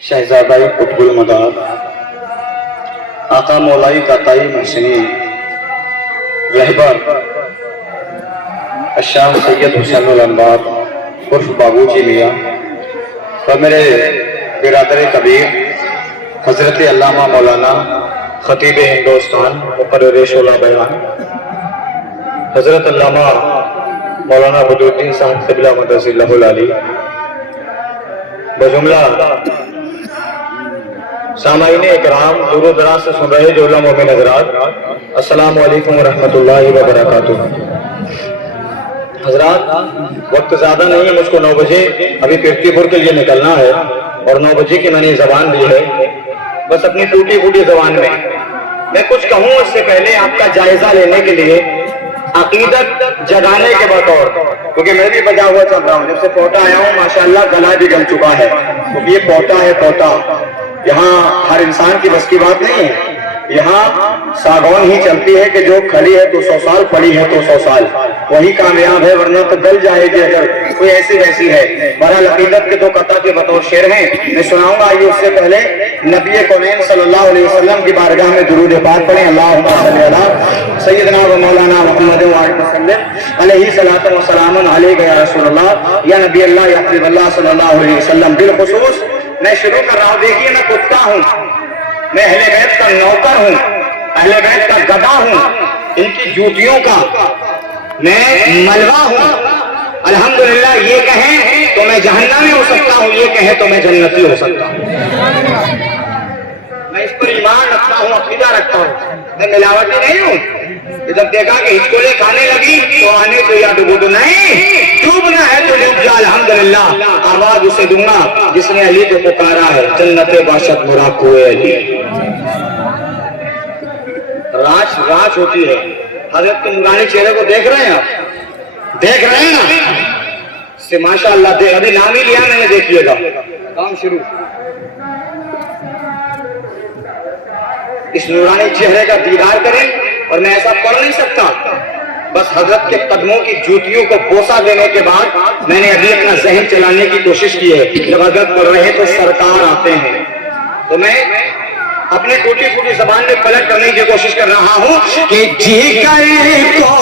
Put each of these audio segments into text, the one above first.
شہزادہ قطب المدار آقا مولائی قطعی محسنی رہبر الشاہ سید حسین الانوار عرف بابو جی میاں اور میرے برادر کبیر حضرت علامہ مولانا خطیب ہندوستان مقرر شعلہ بیان حضرت علامہ مولانا بدرالدین صاحب قبلہ مدرس اللہ العلی بجملہ سامعین اکرام دور و دراز سے سن رہے جو علماء مومن حضرات، السلام علیکم ورحمۃ اللہ وبرکاتہ۔ حضرات وقت زیادہ نہیں ہے، مجھ کو 9 بجے ابھی پرتی پور کے لیے نکلنا ہے اور 9 بجے کی میں نے زبان دی ہے، بس اپنی ٹوٹی پھوٹی زبان میں کچھ کہوں اس سے پہلے آپ کا جائزہ لینے کے لیے عقیدت جگانے کے بطور، کیونکہ میں بھی بجا ہوا چل رہا ہوں، جب سے پوٹا آیا ہوں ماشاءاللہ گلا بھی گل چکا ہے، کیونکہ یہ پوٹا ہے پوٹا، یہاں ہر انسان کی بس کی بات نہیں ہے، یہاں ساگون ہی چلتی ہے کہ جو کھڑی ہے تو 100 سال، پڑی ہے تو 100 سال، وہی کامیاب ہے، ورنہ تو گل جائے گی اگر کوئی ایسی ویسی ہے۔ بہرحال عقیدت کے 2 قطع کے بطور شعر ہیں، میں سناؤں گا، آئیے اس سے پہلے نبی کونین صلی اللہ علیہ وسلم کی بارگاہ میں درود پاک پڑھیں، اللہم صلی علی سیدنا و مولانا محمد علیہ الصلوۃ والسلام علیک یا رسول اللہ یا نبی اللہ یا حبیب اللہ صلی اللہ علیہ وسلم۔ بالخصوص میں شروع کر رہا ہوں، دیکھیے میں کتا ہوں، میں اہل بیت کا نوکر ہوں، اہل بیت کا گدا ہوں، ان کی جوتیوں کا میں ملوا ہوں۔ الحمدللہ یہ کہیں تو میں جہنمی ہو سکتا ہوں، یہ کہیں تو میں جنتی ہو سکتا ہوں، میں اس پر ایمان رکھتا ہوں، عقیدہ رکھتا ہوں، میں ملاوٹی نہیں ہوں۔ جب دیکھا کہ ہچکولے کھانے لگی تو آنے تو یا ڈبو تو نہیں، ڈوبنا ہے تو ڈوب جا، الحمدللہ آواز اسے دوں گا جس نے علی کو پکارا ہے، جنت باشد مراد کوئے علی۔ راج ہوتی ہے، حضرت کے نورانی چہرے کو دیکھ رہے ہیں آپ، دیکھ رہے ہیں نا سے ماشاءاللہ، ابھی نام ہی لیا میں نے، دیکھیے گا کام شروع۔ اس نورانی چہرے کا دیدار کریں، اور میں ایسا پڑھ نہیں سکتا، بس حضرت کے قدموں کی جوتیوں کو بوسہ دینے کے بعد میں نے ابھی اپنا ذہن چلانے کی کوشش کی ہے، جب حضرت پڑھ رہے تو سرکار آتے ہیں، تو میں اپنی ٹوٹی پھوٹی زبان میں پلٹ کرنے کی کوشش کر رہا ہوں کہ جگر کو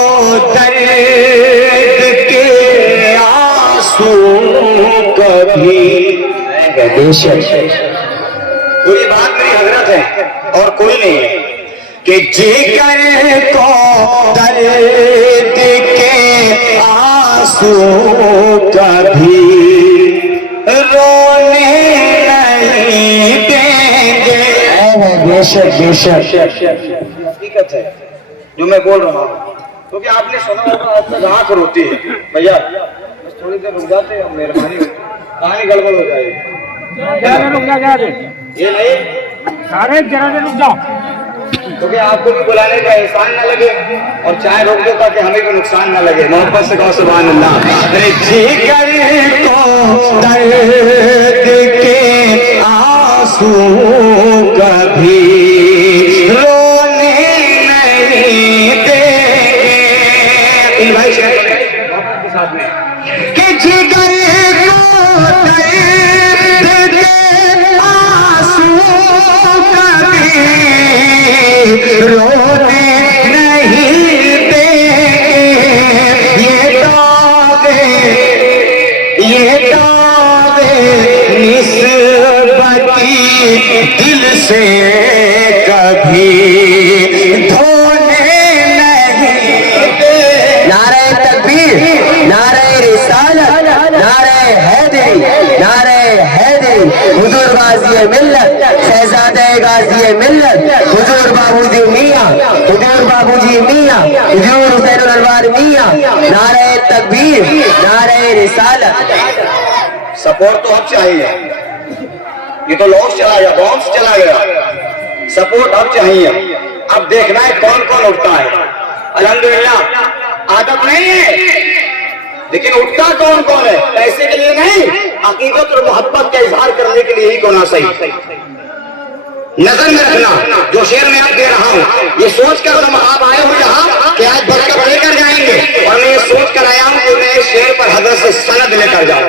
درد کے آنسو کبھی، پوری بات میری حضرت ہے اور کوئی نہیں ہے، کہ جگر کو درد کے آنسو کبھی رونے نہیں دیں گے۔ بے شک حقیقت ہے جو میں بول رہا ہوں، کیونکہ آپ نے سنا ہوگا آپ آنکھ روتی ہے، بھیا بس تھوڑی دیر رک جاتے ہیں، مہربانی کہانی گڑبڑ ہو جائے گی، یہ نہیں سارے ذرا رک جاؤ، کیونکہ آپ کو بھی بلانے کا احسان نہ لگے اور چائے روک دو تاکہ ہمیں بھی نقصان نہ لگے، محبت سے کہو سبحان اللہ۔ جگر کو درد کے آنسو کبھی رونے نہیں دیں گے، ان بھائی شہر محبت کے ساتھ میں، کہ جگر کو درد کے آنسو کبھی رونے نہیں دیں گے، یہ دعوے نسبتی دل سے کبھی دھونے نہیں دیں۔ نعرہ تکبیر، نعرہ رسالت، نعرہ حیدری، نعرہ حیدری، حضور غازی ملت، شہزادہ غازی ملت، حضور بابو جی میاں، حضور بابو جی میاں، حضور حسین الانوار میاں، نعرہ تکبیر، نعرہ رسالت۔ سپورٹ تو اب چاہیے، یہ تو لانچ چلا گیا، بانس چلا گیا، سپورٹ اب چاہیے، اب دیکھنا ہے کون کون اٹھتا ہے۔ الحمدللہ عادت نہیں ہے، لیکن اٹھتا کون کون ہے، پیسے کے لیے نہیں، عقیدت اور محبت کا اظہار کرنے کے لیے ہی کونا صحیح۔ نظر میں رکھنا جو شعر میں آپ دے رہا ہوں، یہ سوچ کر تم آپ آئے ہو یہاں کہ آج برکت لے کر جائیں گے، اور میں یہ سوچ کر آیا ہوں کہ میں اس شعر پر حضرت سے سند لے کر جاؤں۔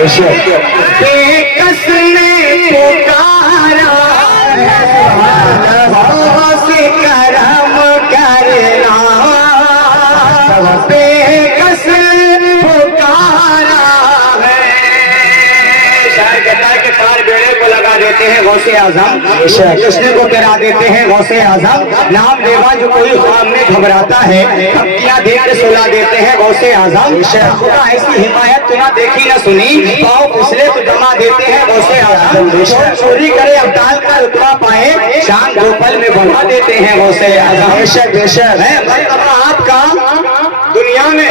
کس نے پکارا سے کرم کرنا بے کس پکارا ہے. شاعر کہتا ہے کہ پار بیڑے کو لگا دیتے ہیں غوث اعظم, کشنے کو کرا دیتے ہیں غوث اعظم. نام لیوا جو کوئی خواب میں گھبراتا ہے, تھپکیاں دے کے سلا دیتے ہیں غوث اعظم. خدا ایسی حمایت تو نہ دیکھی نہ سنی, پاؤں پھسلے تو جما دیتے ہیں غوث اعظم. چوری کرے ابدال کا رتبہ پائے, شان دو پل میں بڑھا دیتے ہیں غوث اعظم. بے شک بے شک ہے مرتبہ آپ کا دنیا میں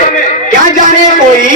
کیا جانے کوئی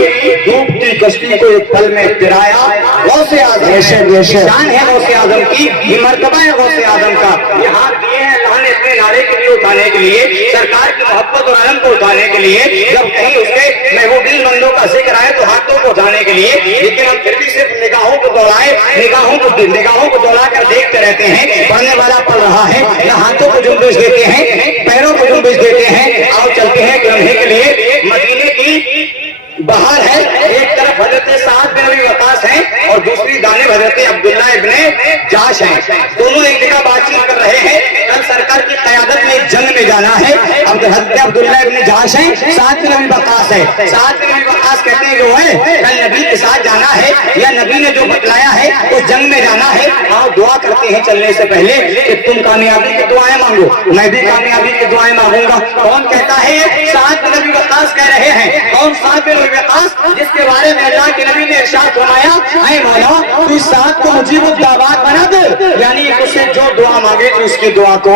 ڈوبتی کشتی کو ایک پل میں گرایا غوث اعظم. شان ہے غوث اعظم کی, یہ مرتبہ ہے غوث اعظم کا. یہ ہاتھ دیے ہیں اللہ نے اپنے نعرے کے لیے اٹھانے کے لیے, سرکار کی محبت اور علم کو اٹھانے کے لیے. جب کہیں اس کے محبوب بندوں کا ذکر آئے تو ہاتھوں کو اٹھانے کے لیے, لیکن ہم پھر بھی صرف نگاہوں کو دوڑائے, نگاہوں کو دوڑا کر دیکھتے رہتے ہیں. پڑھنے والا پڑھ رہا ہے, نہ ہاتھوں کو جنبش دیتے ہیں, پیروں کو جنبش دیتے ہیں. آؤ چلتے ہیں لمحے کے لیے. مدینے کی بہار ہے, ایک طرف حضرت سعد بن ابی وقاص ہیں اور دوسری جانب حضرت عبداللہ ابن جاش ہیں. دونوں ایک جگہ بات چیت کر رہے ہیں. کل سرکار کی قیادت میں ایک جنگ میں جانا ہے. اب حضرت عبداللہ ابن جاش ہیں, سعد بن ابی وقاص ہے. سعد بن ابی وقاص کہتے ہیں جو ہے کل نبی کے ساتھ جانا ہے, یا نبی نے جو بتلایا ہے اس جنگ میں جانا ہے. آؤ دعا کرتے ہیں چلنے سے پہلے کہ تم کامیابی کی دعائیں مانگو, میں بھی کامیابی کی دعائیں مانگوں گا. کون کہتا ہے؟ سعد بن ابی وقاص کہہ رہے ہیں. کون سعد بن ابی وقاص جس کے بارے میں اللہ کے نبی نے ارشاد فرمایا, اے مولا تو اس ساتھ کو مجیب الدعوات بنا دے, یعنی اس سے جو دعا مانگے تو اس کی دعا کو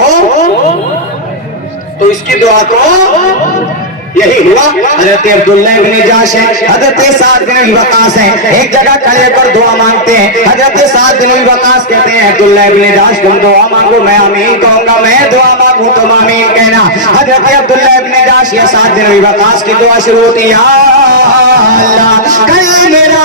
یہی ہوا. حضرت عبداللہ ابن جاش ہے, حضرت سعد بن ابی وقاص ہیں, ایک جگہ کھڑے کر دعا مانگتے ہیں. حضرت سعد بن ابی وقاص کہتے ہیں عبداللہ ابن جاش تم دعا مانگو میں آمین کہوں گا, میں دعا مانگوں تم آمین کہنا. حضرت عبداللہ ابن جاش یا سعد بن ابی وقاص کی دعا شروع ہوتی, یا اللہ کل میرا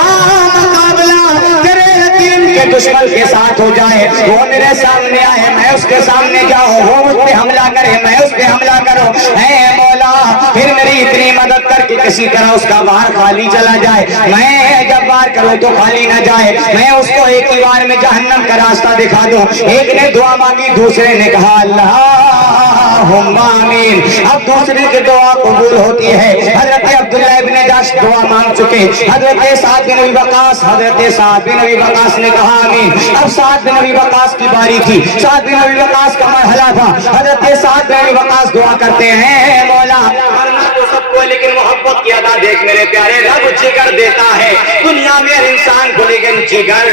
مقابلہ تیرے یتیم کے دشمن کے ساتھ ہو جائے, وہ میرے سامنے آئے میں اس کے سامنے جاؤں, وہ مجھ پہ حملہ کرے میں اس پہ حملہ کروں. اے مولا پھر میری اتنی مدد کر کے کسی طرح اس کا وار خالی چلا جائے, میں جب وار کروں تو خالی نہ جائے, میں اس کو ایک ہی وار میں جہنم کا راستہ دکھا دوں. ایک نے دعا مانگی, دوسرے نے کہا اللہم آمین. اب دوسرے کی دعا قبول ہوتی ہے. حضرت عبداللہ ابن جاش دعا مانگ چکے, حضرت سعد بن ابی وقاص نے کہا آمین. اب سعد بن ابی وقاص کی باری تھی, سعد بن ابی وقاص کا مرحلہ تھا. حضرت سعد بن ابی وقاص دعا کرتے ہیں, مولا مرنا تو سب کو لیکن محبت کی ادا دیکھ میرے پیارے, رب جگر دیتا ہے. دنیا میں ہر انسان کو لیکن جگر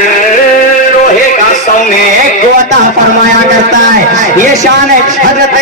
لوہے کا سونے کو عطا فرمایا کرتا ہے. یہ شان ہے. حضرت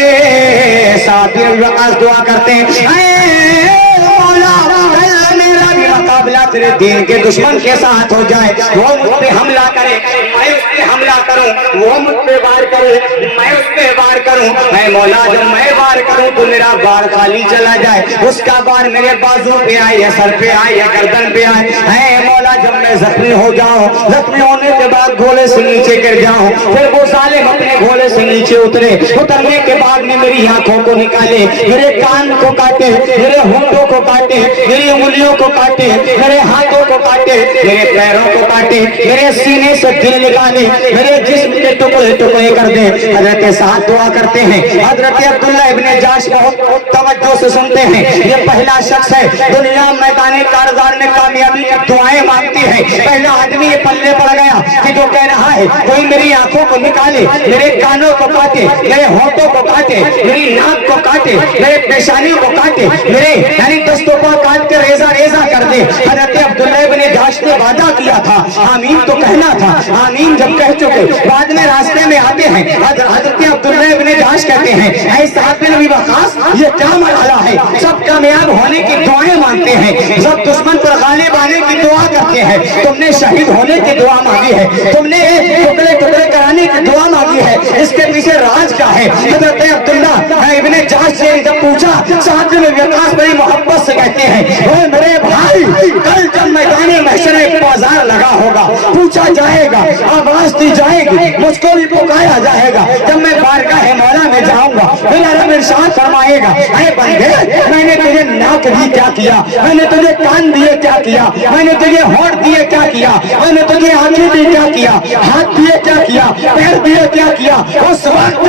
سعد بن ابی وقاص دعا کرتے ہیں, اے مولا کل میرا بھی مقابلہ تیرے دین کے دشمن کے ساتھ ہو جائے, وہ مجھ پہ حملہ کرے میں اس پہ حملہ کروں, وہ مجھ پہ وار کرے میں اس پہ وار کروں. اے مولا جب میں وار کروں تو میرا وار خالی چلا جائے, اس کا وار میرے بازو پہ آئے یا سر پہ آئے یا گردن پہ آئے. اے مولا جب میں زخمی ہو جاؤں, زخمی ہونے کے بعد گھوڑے سے نیچے گر جاؤں, پھر وہ ظالم اپنے گھوڑے سے نیچے اترنے کے بعد میں میری آنکھوں کو نکالے, میرے کان کو کاٹے, میرے ہونٹوں کو کاٹے, میری انگلیوں کو کاٹے, میرے ہاتھوں کو کاٹے, میرے پیروں کو کاٹے, میرے سینے سے دل نکالے, میرے جسم کے ٹکڑے ٹکڑے کر دے. حضرت سعد دعا کرتے ہیں. حضرت عبداللہ ابن جاش بہت توجہ سے سنتے ہیں. یہ پہلا شخص ہے دنیا میدان کارزار میں کامیابی کی دعائیں مانگتی ہے. پہلا آدمی یہ پلے پڑ گیا کہ جو کہہ رہا ہے کوئی میری آنکھوں کو نکالے, میرے کانوں کو کاٹے, میرے ہونٹوں کو کاٹے, میری ناک کو کاٹے, میرے پیشانی کو کاٹے, میرے یعنی دستوں کو کاٹ کے ریزہ ریزہ کر دے. حضرت عبداللہ ابن جاش نے وعدہ کیا تھا, آمین تو کہنا تھا. آمین جب کہہ چکے, بعد میں راستے میں آتے ہیں حضرت عبداللہ ابن جاش کہتے ہیں, اے سعد بن ابی وقاص یہ کیا مرحلہ ہے؟ سب کامیاب ہونے کی دعائیں مانگتے ہیں, سب دشمن پر غالب آنے کی دعا کرتے ہیں, تم نے شہید ہونے کی دعا مانگی ہے, تم نے ٹکڑے ٹکڑے کرانے کی دعا مانگی ہے, اس کے پیچھے راز کیا ہے؟ حضرت عبداللہ ابن جاش سے جب پوچھا, سعد بن ابی وقاص بڑی محبت سے کہتے ہیں اے میرے بھائی کل جب میدان محشر ایک بازار لگا ہوگا پوچھا جائے گا آواز دی جائے گی مجھ کو بھی پکارا جائے گا جب میں بارگاہ مولا میں جاؤں گا میرا رب ارشاد فرمائے گا اے بندے میں نے تجھے ناک دی کیا کیا میں نے تجھے کان دیے کیا کیا میں نے تجھے ہونٹ دیے کیا کیا میں نے تجھے آنکھیں دی کیا کیا ہاتھ دیے کیا کیا پیر دیے کیا کیا اس وقت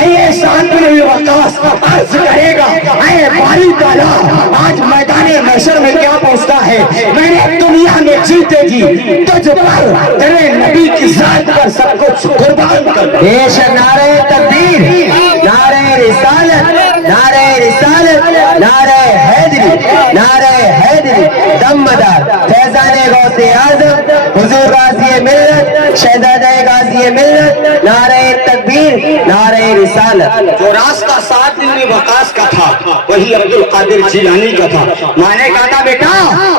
اے سعد بن ابی وقاص عرض کرے گا اے باری تعالیٰ آج میدان محشر میں کیا پہنچتا ہے میں نے دنیا میں جیتے جی تجھ پر تیرے نبی کی ذات پر سب کچھ قربان کر پیش نعرہ تکبیر نعرہ رسالت نعرہ رسالت نعرہ حیدری نعرہ حیدری دمدار فیضان غوث اعظم حضور غازی ملت شہزادہ غازی ملت نعرہ تکبیر نعرہ رسالت جو راستہ سعد بن ابی وقاص کا تھا وہی عبد القادر جیلانی کا تھا میں نے کہا تھا بیٹا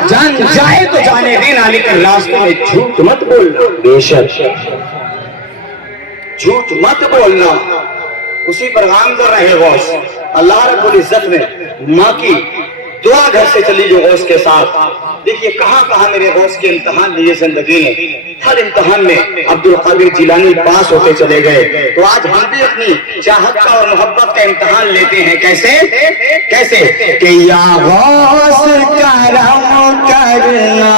جان جائے تو جانے دینا لیکن راستے میں جھوٹ مت بولنا بے شک جھوٹ مت بولنا اسی پر غامزہ رہے غوث اللہ رب العزت نے ماں کی دعا گھر سے چلی جو غوث کے ساتھ دیکھئے کہاں کہاں میرے غوث کے امتحان لیے زندگی نے ہر امتحان میں عبد القادر جیلانی پاس ہوتے چلے گئے تو آج ہم بھی اپنی چاہت کا اور محبت کا امتحان لیتے ہیں کیسے کیسے کہ یا غوث کرم کرنا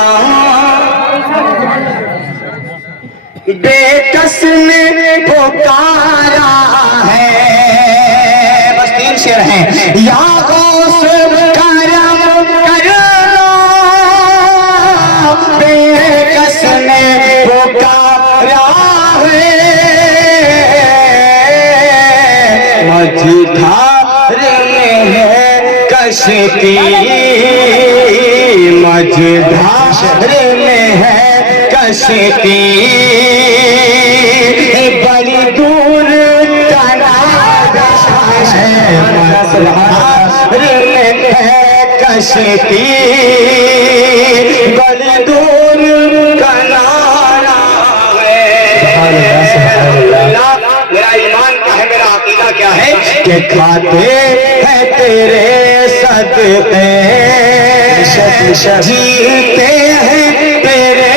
بے کس نے پکارا ہے بس 3 شعر ہیں یا غوث کرم کرنا بے کس نے پکارا ہے مجھدھار میں ہے کشتی مجھدھار میں ہے کشتی بڑی دور کشتی بڑی دور کنارا ہے میرا ایمان کا ہے میرا عقیدہ کیا ہے کہ کھاتے ہیں تیرے صدقے جیتے ہیں تیرے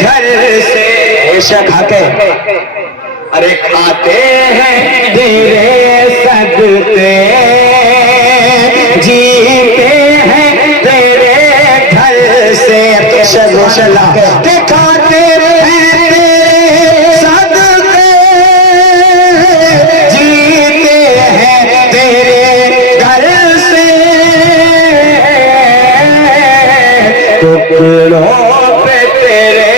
گھر سے کھاتے ارے کھاتے ہیں تیرے صدقے جیتے ہیں تیرے گھر سے کہ کھاتے ہیں تیرے صدقے جیتے ہیں تیرے گھر سے ٹکڑوں پہ تیرے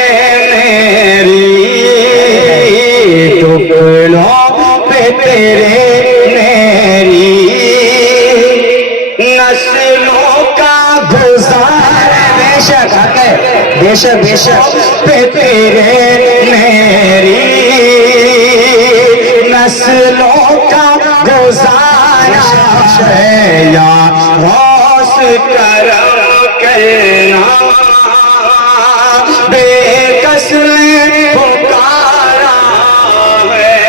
تیرے میری نسلوں کا گزار بے شک پہ تیرے میری نسلوں کا گزارا ہے یا غوث کرم کرنا بے کس نے پکارا ہے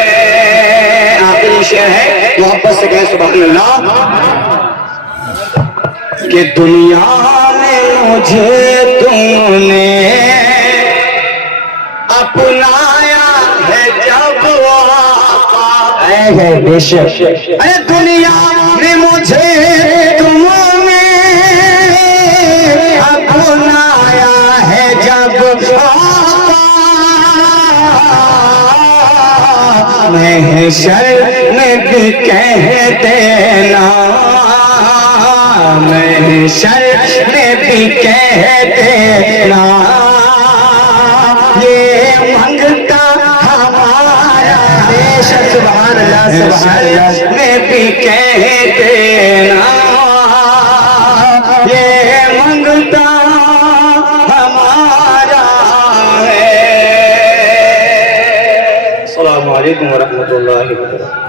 محبت سے کہیں سبحان اللہ کہ دنیا میں مجھے تم نے اپنایا ہے جب آقا ہے بے شک اے دنیا میں مجھے تم نے اپنایا ہے جب آقا محشر میں بھی کہہ دینا محشر میں بھی کہہ دینا یہ منگتا ہمارا سبحان اللہ سبحان اللہ میں بھی کہہ دینا یہ منگتا ہمارا ہے السلام علیکم ورحمۃ اللہ وبرکاتہ